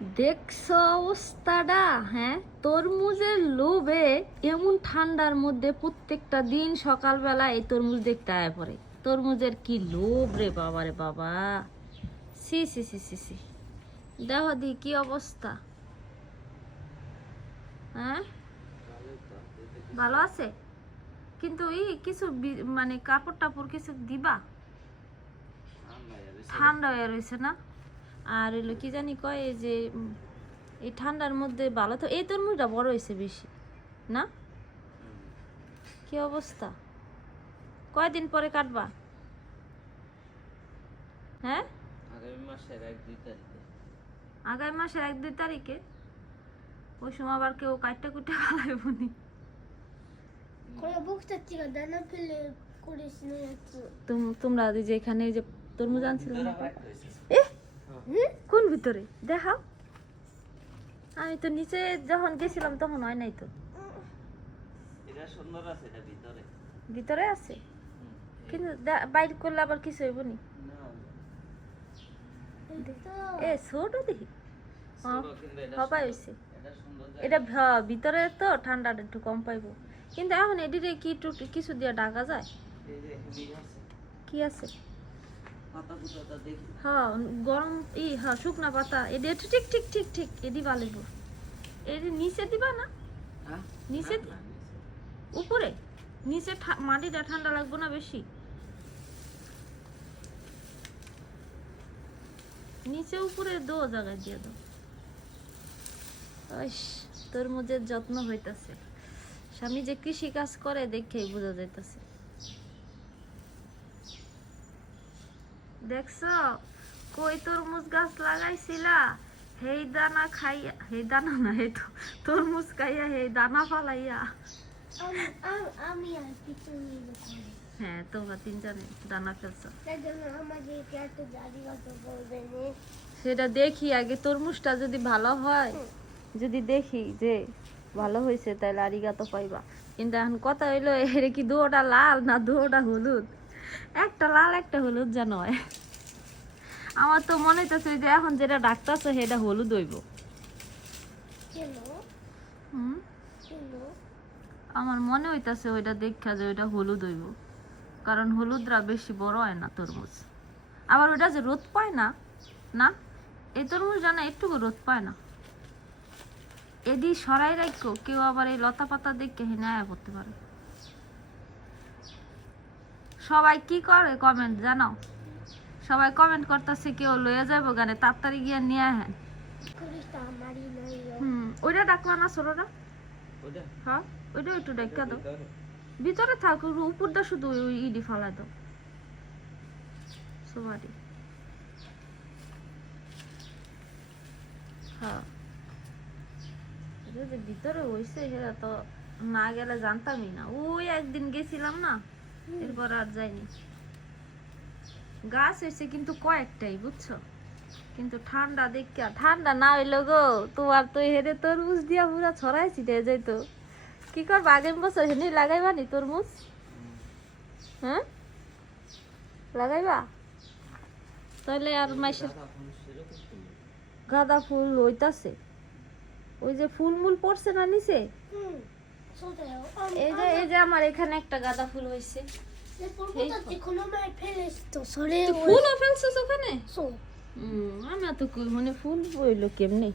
দেখছ অবস্থাটা হ্যাঁ? তরমুজের লোভে এমন ঠান্ডার মধ্যে প্রত্যেকটা দিন সকালবেলা এই তরমুজ দেখতে আয় পড়ে। তরমুজের কি লোভ রে বাবা রে বাবা। সি সি সি সি সি দেখো দি কি অবস্থা। হ্যাঁ? ভালো আছে? কিন্তু ই কিছু মানে কাপড় টাপড় কিছু দিবা? ঠান্ডা হয়ে রয়েছে না? আর এলো কি জানি কয় এই যে এই ঠান্ডার মধ্যে ভালো তো এই তরমুজটা বড় হয়েছে বেশি না? কি অবস্থা? কয়দিন পরে কাটবা? হ্যাঁ? আগামী মাসের এক দুই তারিখে। ওই সময় আবার কেউ কাটটা কুটে ভালাইব নি? তোমরা ওই যে এখানে যে তরমুজ। এ হুম, কোন ভিতরে দেখাও আমি তো নিচে যখন গেছিলাম তখন হয় নাই তো এটা সুন্দর আছে এটা ভিতরে ভিতরে আছে কিন্তু বাইর করলে আবার কিছু হইব নি এ ছোট দেখি হ্যাঁ, হবাই হয়েছে এটা ভিতরে তো ঠান্ডাটা একটু কম পাইবো কিন্তু এখন এদিকে কি কিছু দিয়ে ঢাকা যায় কি আছে হ্যাঁ গরম ই হ্যাঁ শুকনা পাতা এদি একটু ঠিক ঠিক ঠিক ঠিক এদি বালিব এদি নিচে দিবা না। উপরে? নিচে মাটিটা ঠান্ডা লাগবে না বেশি? নিচে উপরে দো জায়গায় দিয়ে দাও তরমুজের যত্ন হইতাছে। স্বামী যে কৃষি কাজ করে দেখেই বোঝা যাইতাছে। দেখছ? কই তরমুজ গাছ লাগাইছিলা? হেই দানা খাইয়া হেই দানা না হে তরমুজ খাইয়া হেই দানা ফালাইয়া। হ্যাঁ তোমরা তিনজনে দানা ফেলছো। সেটা দেখি আগে তরমুজটা যদি ভালো হয় যদি দেখি যে ভালো হয়েছে তাহলে আরিগাতো পাইবা। কিন্তু এখন কথা হইল এর কি দুটা লাল না দুটা হলুদ? একটা লাল একটা হলুদ যেন হয়। আমার তো মনে হইতেছে যে এখন যেটা ডাকতেছে সেটা হলুদ হইব। আমার মনে হইতাছে ওইটা দেখা যে ওইটা হলুদ হইব। কারণ হলুদরা বেশি বড় হয় না তরমুজ। আবার ওইটা যে রোদ পায় না না এই তরমুজটা না একটু রোদ পায় না। এদি সরাই রাখো কেউ আবার এই লতা পাতা দেখে হেনে আয়া করতে পারে। সবাই কি করে? কমেন্ট জানো সবাই কমেন্ট করতেছে কেউ লয়ে যাব গানে তাড়াতাড়ি গিয়ে নিয়ে নয় হুম ওইটা ডাকলা না ওটা হ্যাঁ ওইটা একটু ডাকা দাও। ভিতরে। থাক উপরটা শুধু ইডি ফালা দাও। সবারই হ্যাঁ। ভিতরে হইছে সেটা তো না গেলে জানতামই না। ওই একদিন গেছিলাম না এরপর আর যাইনি গাছ হয়েছে কিন্তু কয়েকটাই বুঝছ? কিন্তু ঠান্ডা দেখে ঠান্ডা না হইল গো তোমার তো হেরে তরমুজ দিয়া পুরা ছড়াই ছিটে যাইতো কি করবা আগামী বছর হেনি লাগাইবা নি তরমুজ? হ্যাঁ? লাগাইবা? তাহলে আর মাসের গাঁদা ফুল। হইতাছে ওই যে ফুল মুল পড়ছে না নিচে? এই যে এই যে আমার এখানে একটা গাঁদা ফুল হইছে। এই পর্বতটা যেকোনো মার ফেলিস তো ফুলও ফেলছিস ওখানে? সো আমি তো মানে ফুল বইলো কেমনে?